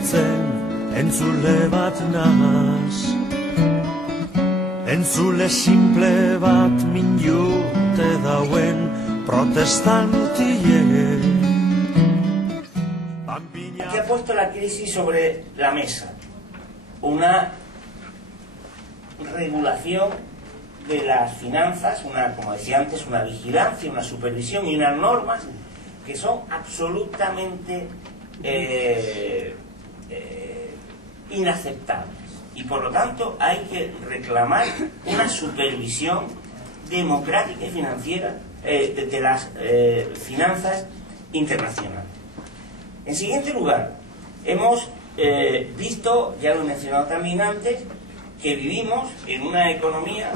nintzen entzule bat nahaz. Entzule simple bat minute dauen protestantie. ¿Qué ha puesto la crisis sobre la mesa? Una regulación de las finanzas, como decía antes, una vigilancia, una supervisión y unas normas que son absolutamente inaceptables. Y por lo tanto hay que reclamar una supervisión democrática y financiera de las finanzas internacionales. En siguiente lugar, hemos visto, ya lo he mencionado también antes, que vivimos en una economía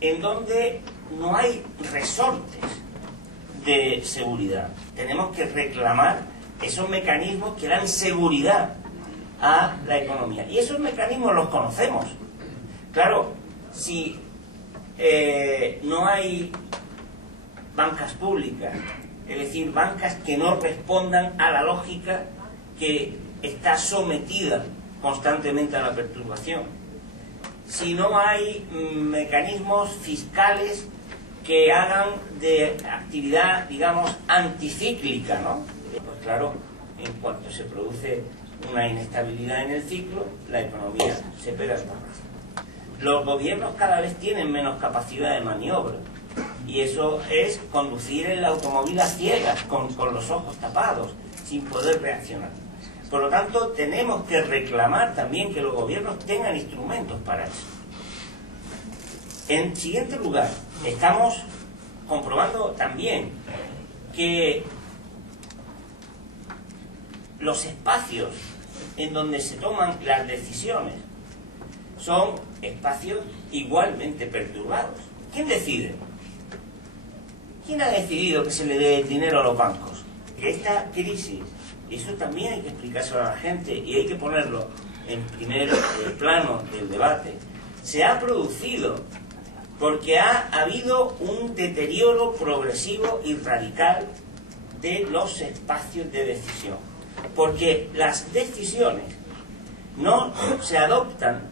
en donde no hay resortes de seguridad. Tenemos que reclamar esos mecanismos que dan seguridad a la economía. Y esos mecanismos los conocemos. Claro, si no hay bancas públicas, es decir, bancas que no respondan a la lógica que está sometida constantemente a la perturbación, si no hay mecanismos fiscales que hagan de actividad, digamos, anticíclica, ¿no? Pues claro, en cuanto se produce una inestabilidad en el ciclo, la economía se pega de barras. Los gobiernos cada vez tienen menos capacidad de maniobra, y eso es conducir el automóvil a ciegas, con los ojos tapados, sin poder reaccionar. Por lo tanto, tenemos que reclamar también que los gobiernos tengan instrumentos para eso. En siguiente lugar, estamos comprobando también que los espacios en donde se toman las decisiones son espacios igualmente perturbados. ¿Quién decide? ¿Quién ha decidido que se le dé dinero a los bancos? Que esta crisis, y eso también hay que explicárselo a la gente y hay que ponerlo en primer plano del debate, se ha producido porque ha habido un deterioro progresivo y radical de los espacios de decisión. Porque las decisiones no se adoptan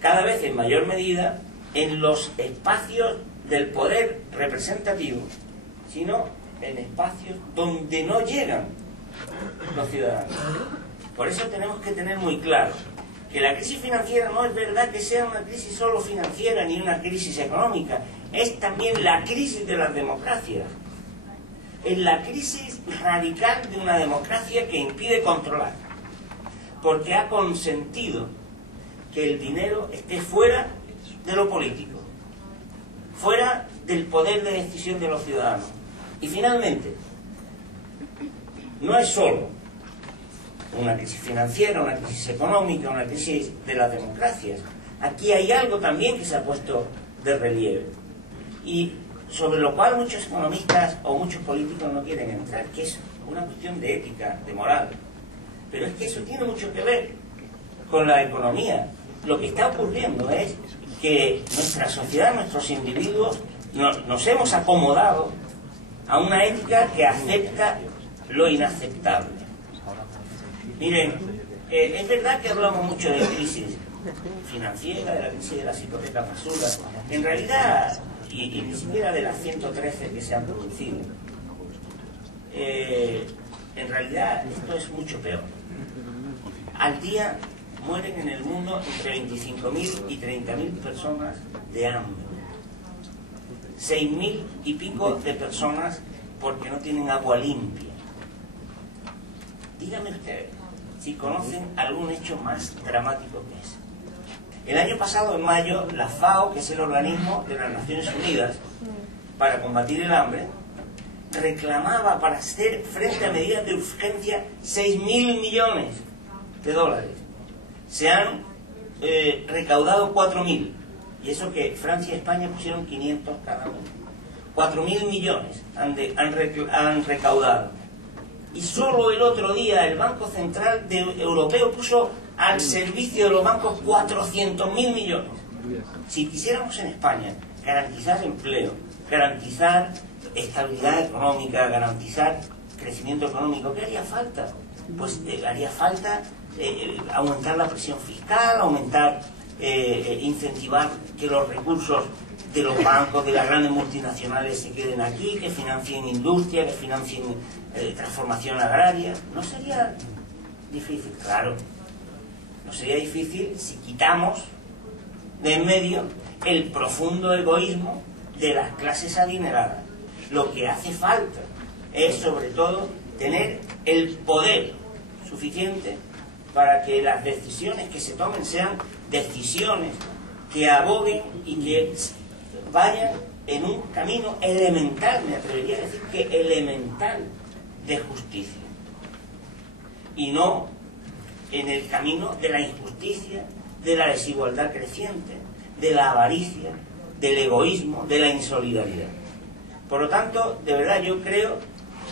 cada vez en mayor medida en los espacios del poder representativo, sino en espacios donde no llegan los ciudadanos. Por eso tenemos que tener muy claro que la crisis financiera no es verdad que sea una crisis solo financiera ni una crisis económica, es también la crisis de las democracias. Es la crisis radical de una democracia que impide controlar, porque ha consentido que el dinero esté fuera de lo político, fuera del poder de decisión de los ciudadanos. Y finalmente, no es solo una crisis financiera, una crisis económica, una crisis de las democracias. Aquí hay algo también que se ha puesto de relieve y sobre lo cual muchos economistas o muchos políticos no quieren entrar, que es una cuestión de ética, de moral. Pero es que eso tiene mucho que ver con la economía. Lo que está ocurriendo es que nuestra sociedad, nuestros individuos, nos hemos acomodado a una ética que acepta lo inaceptable. Miren, es verdad que hablamos mucho de crisis financiera, de la crisis de las hipotecas basuras. En realidad, y ni siquiera de las 113 que se han producido, en realidad esto es mucho peor. Al día mueren en el mundo entre 25.000 y 30.000 personas de hambre. 6.000 y pico de personas porque no tienen agua limpia. Díganme ustedes si conocen algún hecho más dramático que ese. El año pasado, en mayo, la FAO, que es el organismo de las Naciones Unidas para combatir el hambre, reclamaba para hacer frente a medidas de urgencia 6.000 millones de dólares. Se han recaudado 4.000, y eso que Francia y España pusieron 500 cada uno. 4.000 millones han recaudado. Y solo el otro día el Banco Central Europeo puso al servicio de los bancos 400.000 millones. Si quisiéramos en España garantizar empleo, garantizar estabilidad económica, garantizar crecimiento económico, ¿qué haría falta? pues haría falta aumentar la presión fiscal, aumentar, incentivar que los recursos de los bancos, de las grandes multinacionales se queden aquí, que financien industria, que financien transformación agraria. No sería difícil, claro. No sería difícil si quitamos de en medio el profundo egoísmo de las clases adineradas. Lo que hace falta es, sobre todo, tener el poder suficiente para que las decisiones que se tomen sean decisiones que aboguen y que vayan en un camino elemental, me atrevería a decir que elemental, de justicia, y no en el camino de la injusticia, de la desigualdad creciente, de la avaricia, del egoísmo, de la insolidaridad. Por lo tanto, de verdad yo creo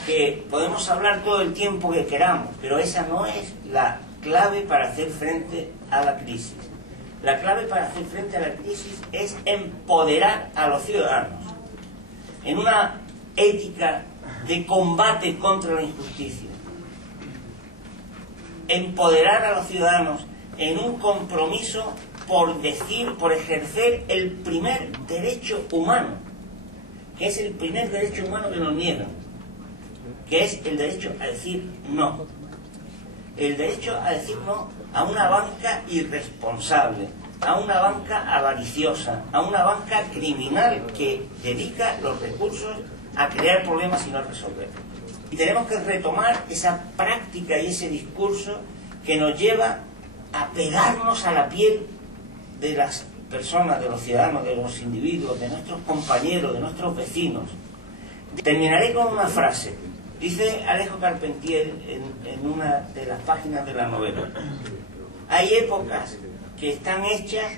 que podemos hablar todo el tiempo que queramos, pero esa no es la clave para hacer frente a la crisis. La clave para hacer frente a la crisis es empoderar a los ciudadanos en una ética de combate contra la injusticia. Empoderar a los ciudadanos en un compromiso por ejercer el primer derecho humano, que es el primer derecho humano que nos niegan, que es el derecho a decir no. El derecho a decir no a una banca irresponsable, a una banca avariciosa, a una banca criminal que dedica los recursos a crear problemas y no a resolverlos. Y tenemos que retomar esa práctica y ese discurso que nos lleva a pegarnos a la piel de las personas, de los ciudadanos, de los individuos, de nuestros compañeros, de nuestros vecinos. Terminaré con una frase. Dice Alejo Carpentier en una de las páginas de la novela: hay épocas que están hechas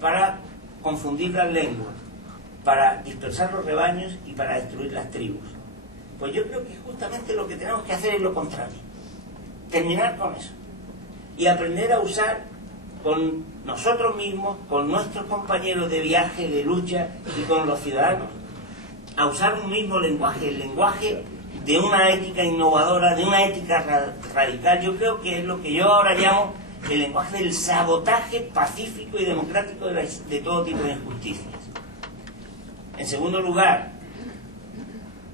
para confundir las lenguas, para dispersar los rebaños y para destruir las tribus. Pues yo creo que justamente lo que tenemos que hacer es lo contrario. Terminar con eso. Y aprender a usar con nosotros mismos, con nuestros compañeros de viaje, de lucha y con los ciudadanos, a usar un mismo lenguaje, el lenguaje de una ética innovadora, de una ética radical. Yo creo que es lo que yo ahora llamo el lenguaje del sabotaje pacífico y democrático de todo tipo de injusticias. En segundo lugar,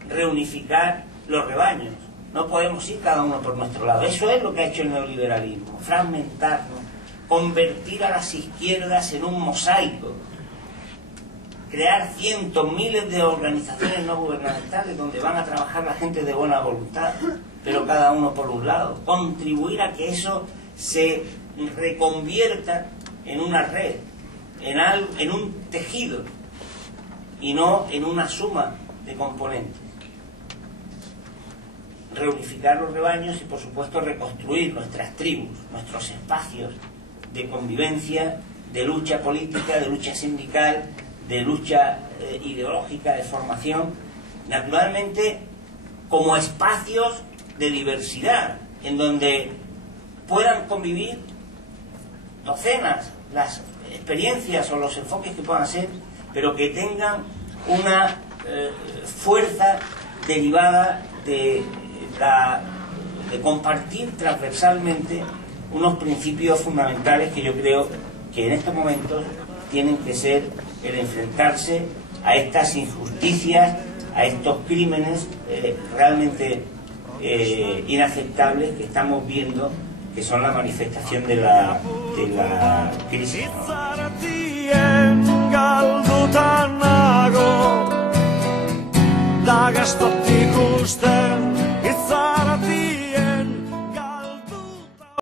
reunificar los rebaños. No podemos ir cada uno por nuestro lado. Eso es lo que ha hecho el neoliberalismo: fragmentarnos, convertir a las izquierdas en un mosaico, crear cientos, miles de organizaciones no gubernamentales donde van a trabajar la gente de buena voluntad, pero cada uno por un lado, contribuir a que eso se reconvierta en una red, en un tejido, y no en una suma de componentes. Reunificar los rebaños y, por supuesto, reconstruir nuestras tribus, nuestros espacios de convivencia, de lucha política, de lucha sindical, de lucha ideológica, de formación, naturalmente como espacios de diversidad, en donde puedan convivir docenas las experiencias o los enfoques que puedan ser, pero que tengan una fuerza derivada de compartir transversalmente unos principios fundamentales que yo creo que en estos momentos tienen que ser el enfrentarse a estas injusticias, a estos crímenes realmente inaceptables que estamos viendo, que son la manifestación de la crisis. Galduta nago, da gaiztotik uste